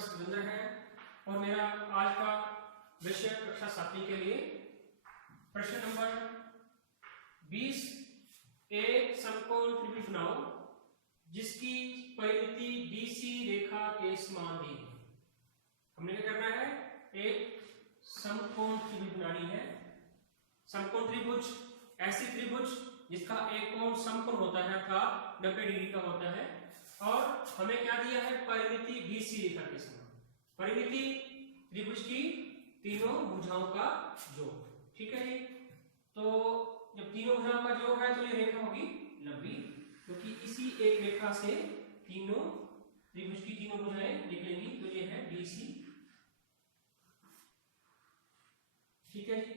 सुरेंद्र है और मेरा आज का विषय कक्षा 7वीं के लिए प्रश्न नंबर 20 एक समकोण त्रिभुज बनाओ जिसकी परिमिति BC रेखा के समान दी है। हमने क्या करना है, एक समकोण त्रिभुज बनानी है। समकोण त्रिभुज ऐसी त्रिभुज जिसका एक कोण समकोण होता है अर्थात 90 डिग्री का होता है और हमें क्या दिया है, परिमिति BC रेखा के समान। परिमिति त्रिभुज की तीनों भुजाओं का योग, ठीक है जी। तो जब तीनों भुजाओं का योग है तो ये रेखा होगी लंबी, क्योंकि इसी एक रेखा से तीनों त्रिभुज की तीनों भुजाएं निकलेंगी, तो ये है BC, ठीक है जी।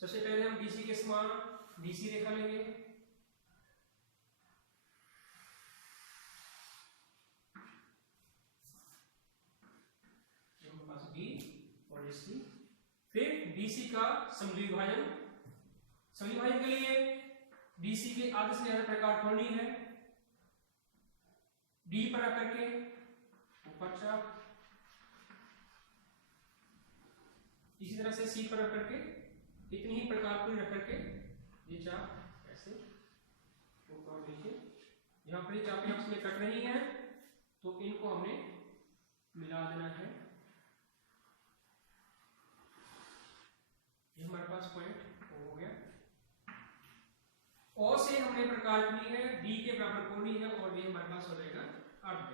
सबसे पहले हम BC के समान BC रेखा लेंगे। B और C, फिर BC का समद्विभाजन। समद्विभाजन के लिए BC के आधे से ज्यादा प्रकार खोलनी है। D पर आकर के ऊपर चाप, इसी तरह से C पर आकर के इतनी ही प्रकार को रख करके ये चाप ऐसे ऊपर नीचे, यहाँ पर ये चापें आपस में कट रही हैं तो इनको हमने मिला देना है। ये हमारे पास पॉइंट हो गया। O से हमने प्रकार करनी है, D के बराबर कोणी है और ये हमारे पास हो जाएगा अर्ध।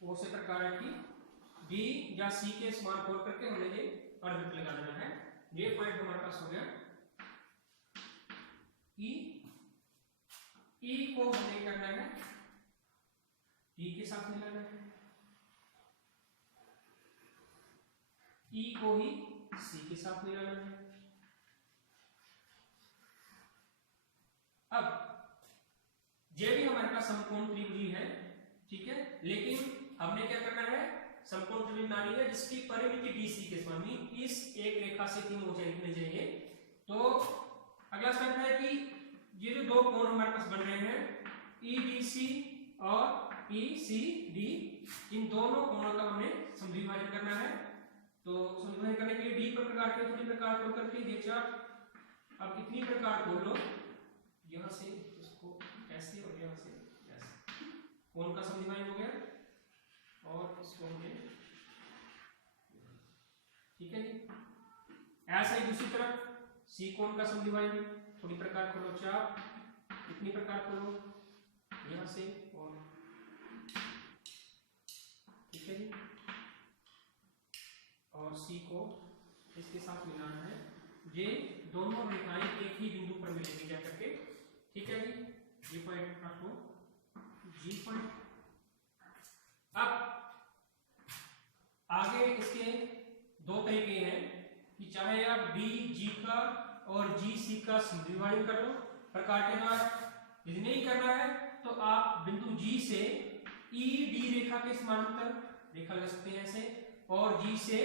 O से प्रकार है कि D या C के समान खोल करके हमने ये अर्ध लगा देना है। ये पॉइंट हमारे पास हो गया। E को हमें करना है D के साथ मिलाना है, E को ही C के साथ मिलाना है। अब ये भी हमारे पास समकोण त्रिभुज है, ठीक है, लेकिन हमने क्या करना है, समकोण त्रिभुज बनानी है जिसकी परिमिति BC के समान, इस एक रेखा से तीन ऊंचाई निकलनी चाहिए। तो अगला स्टेप है कि ये जो दो कोण हमारे पास बन रहे हैं EDC और ECD, इन दोनों कोणों का हमें समद्विभाजन करना है। तो समद्विभाजन करने के लिए D पर प्रकार के इतनी प्रकार खोल करके ये चाप, अब इतनी प्रकार खोल लो, यहां से इसको ऐसे और यहां से ऐसे, कोण का समद्विभाजन हो गया और इसको हमने, ठीक है जी। ऐसा ही दूसरी तरफ C कोण का समद्विभाजन, थोड़ी प्रकार खोलो चाप, इतनी प्रकार खोलो यहां से और, ठीक है जी, और C को इसके साथ मिलाना है। ये दोनों रेखाएं एक ही बिंदु पर मिलेंगी जा करके, ठीक है जी। ये पॉइंट रखो G पॉइंट। अब आगे इसके दो तरीके हैं कि चाहे आप DG का और GC का समद्विभाजन कर लो प्रकार के द्वारा, यदि नहीं करना है तो आप बिंदु G से ED रेखा के समानांतर रेखा लगा सकते हैं ऐसे, और G से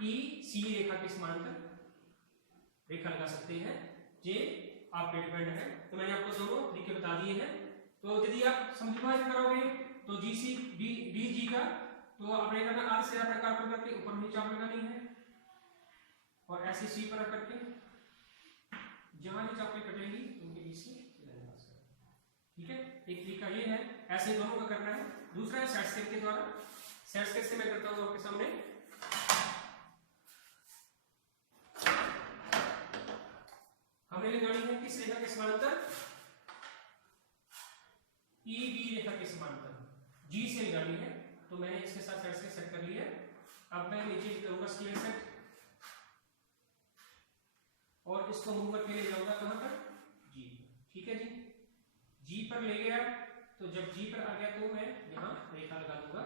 EC रेखा के समानांतर रेखा लगा सकते हैं। ये आप पे डिपेंड है। तो मैंने आपको दोनों तरीके बता दिए हैं। तो यदि आप समद्विभाजन करोगे तो DG का तो आपने करना आधे से ज्यादा प्रकार को करके ऊपर नीचे चाप लगानी है और ऐसे C पर करके जहां भी चापें कटेंगी उनके बीच से, ठीक है। एक तरीका ये है, ऐसे दोनों का करना है। दूसरा है सेट स्केल के द्वारा। सेट स्केल से मैं करता हूं आपके सामने। हमने लगानी है किस रेखा के समानांतर, ED रेखा के समानांतर G से लगानी है। तो मैंने इसके साथ सेट स्केल सेट कर लिया। अब मैं नीचे करूंगा स्केल सेट और इसको मूव करके ले जाऊंगा कहां पर, G, ठीक है जी। G पर ले गया तो जब G पर आ गया तो मैं यहां रेखा लगा दूंगा,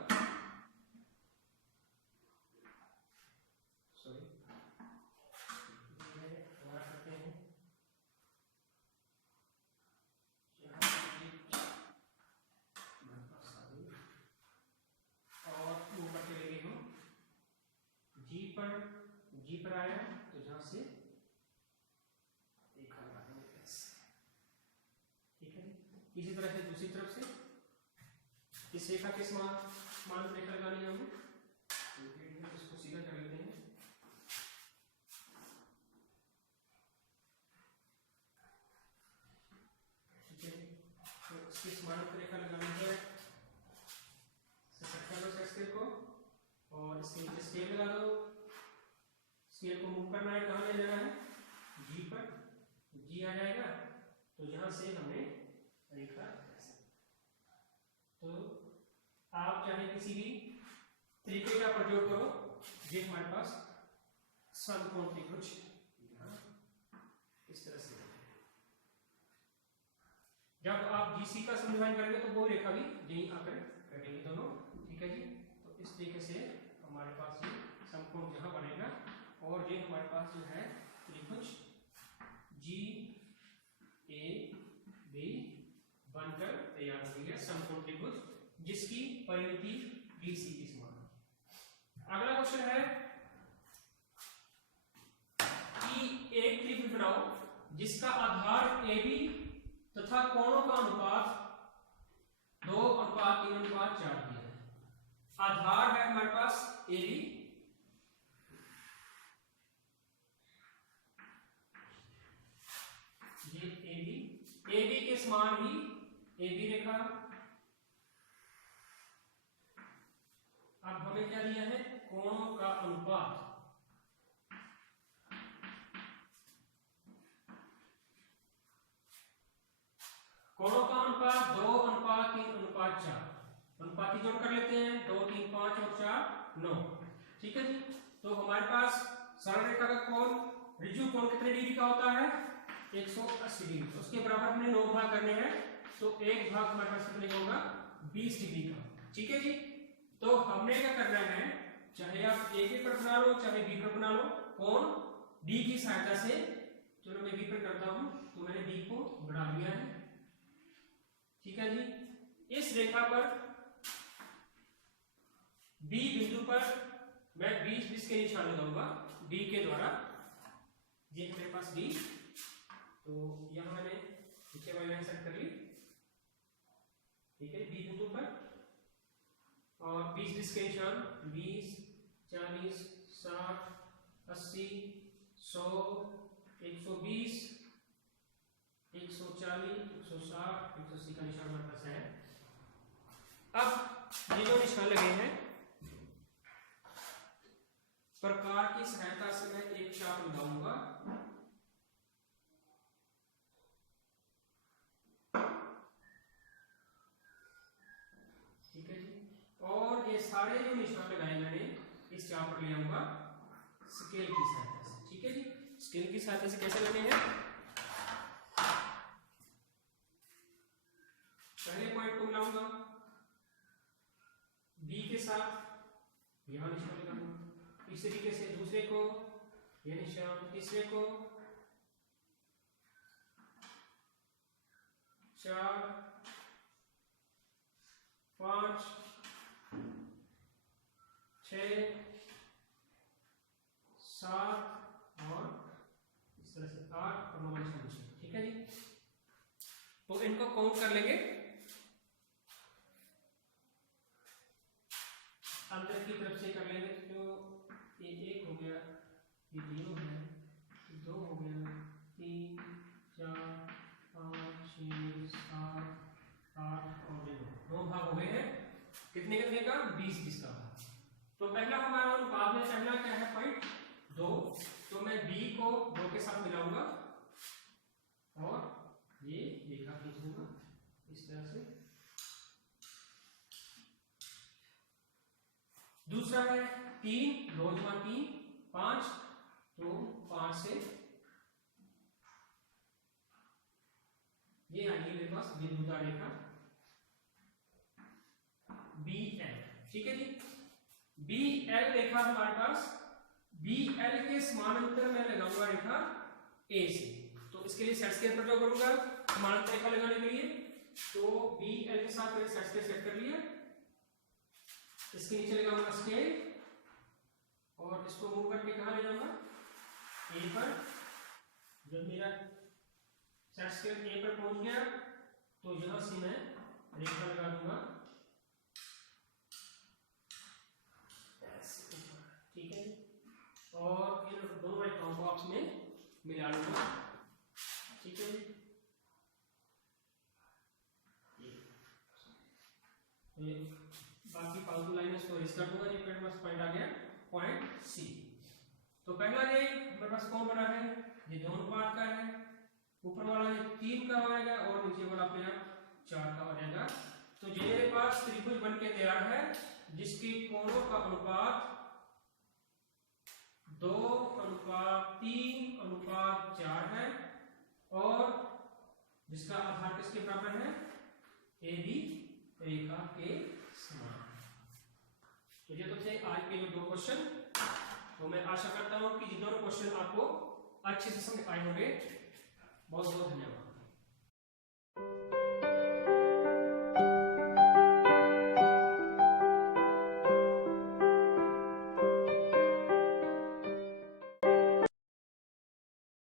सॉरी दोबारा करते हैं। और मूव करके ले गए हम G पर आया तो जहां से रेखा लगा देंगे, ठीक है। इसी तरह से दूसरी तरफ से इस रेखा के समान रेखा लगानी है हमें, तो इसको सीधा कर लेते हैं। ठीक है, तो इसके समानांतर रेखा लगानी है, स्केल को, और इसके नीचे स्केल लगा दो। स्केल को मूव करना है, कहाँ ले जाना है, जी पर, जी आ जाएगा, तो यहां से हमें रेखा, तो आप चाहे किसी भी तरीके का प्रयोग करो, ये हमारे पास समकोण त्रिभुज इस तरह से। जब आप जीसी का समीकरण करेंगे तो वो रेखा भी यहीं आकर कटेंगे दोनों। ठीक है जी, तो इस तरीके से हमारे पास ये समकोण यहाँ बनेगा, और ये हमारे पास जो है त्रिभुज जी ए बी बनकर तैयार हो गया, समकोण त्रिभुज जिसकी परिमिति BC की समान है। अगला क्वेश्चन है कि एक त्रिभुज बनाओ जिसका आधार AB तथा कोणों का अनुपात 2:3:4 दिया है। आधार है हमारे पास AB, ये AB के समान ही AB रेखा। अब हमें क्या दिया है, कोणों का अनुपात, कोणों का अनुपात 2:3:4, अनुपाती जोड़ कर लेते हैं, 2 3 5 और 4 9। ठीक है जी, तो हमारे पास सरल रेखा का कोण, ऋजु कोण कितने डिग्री का होता है, 180 डिग्री। तो उसके बराबर हमने 9 भाग करने हैं, तो एक भाग हमारे पास कितने होगा, 20 डिग्री का। ठीक है जी, तो हमने क्या करना है, चाहे आप A पर बना लो चाहे B पर बना लो, कोण D की सहायता से, चलो मैं B पर करता हूं, तो मैंने B को बढ़ा दिया है। ठीक है जी, इस रेखा पर B बिंदु पर मैं 20 के निशान लगाऊंगा B के द्वारा, ये मेरे पास D, तो यहां मैंने नीचे वाली लाइन सेट कर ली। ठीक है, B बिंदु पर, और 20 के निशान 20 40 60 80 100 120 140 160 180 का निशान हमारे पास है। अब ये जो निशान लगे हैं, प्रकार की सहायता से मैं एक चाप लगाऊंगा, ठीक है जी, और ये सारे जो निशान लगाए मैंने इस चाप पर ले आऊंगा स्केल की सहायता से। ठीक है जी, स्केल की सहायता से कैसे लगे हैं, पहले पॉइंट को मिलाऊंगा B के साथ, यहां निशान लगाऊंगा, इस तरीके से दूसरे को ये निशान, तीसरे को 4 5 6 7 और इस तरह से 8 और 9 निशान। ठीक है जी, तो इनको काउंट कर लेंगे, अंदर की तरफ से कर लेंगे, तो ये 1 हो गया, ये 3 हो गया, 2 हो गया, 3 4 5 6 7 8 और 9 भाग हो गए हैं। कितने कितने का, 20 का भाग। तो पहला हमारा अनुपात में पहला क्या है, पॉइंट 2, तो मैं B को 2 के साथ मिलाऊंगा और ये रेखा खींच दूंगा इस तरह से। दूसरा है 3 2 3 5, तो 5 से ये आएगी मेरे पास बिंदुदार रेखा BL। ठीक है जी, BL रेखा हमारे पास, BL के समानांतर मैं लगाऊंगा रेखा A से, तो इसके लिए सेट स्केल प्रयोग करूंगा समानांतर रेखा लगाने के लिए। तो BL के साथ मैंने सेट स्केल सेट कर लिया, इसके नीचे लगाऊंगा स्केल और इसको मूव करके कहां ले जाऊंगा, A पर। जब मेरा सेट स्केल A पर पहुंच गया तो यहां से मैं रेखा लगा दूंगा डालूंगा, ठीक है जी। ये बाकी फालतू लाइन इसको रिस कर दूंगा जी। मेरे पास पॉइंट आ गया पॉइंट सी। तो पहला ये मेरे पास कौन बना है, ये दोनों अनुपात का है, ऊपर वाला ये 3 का हो जाएगा और नीचे वाला अपने आप 4 का हो जाएगा। तो ये मेरे पास त्रिभुज बन के तैयार है जिसके कोणों का अनुपात 2:3:4 है और जिसका आधार किसके बराबर है, ए बी रेखा के समान। तो ये तो थे आज के जो 2 क्वेश्चन। तो मैं आशा करता हूं कि ये दोनों क्वेश्चन आपको अच्छे से समझ आए होंगे। बहुत बहुत धन्यवाद।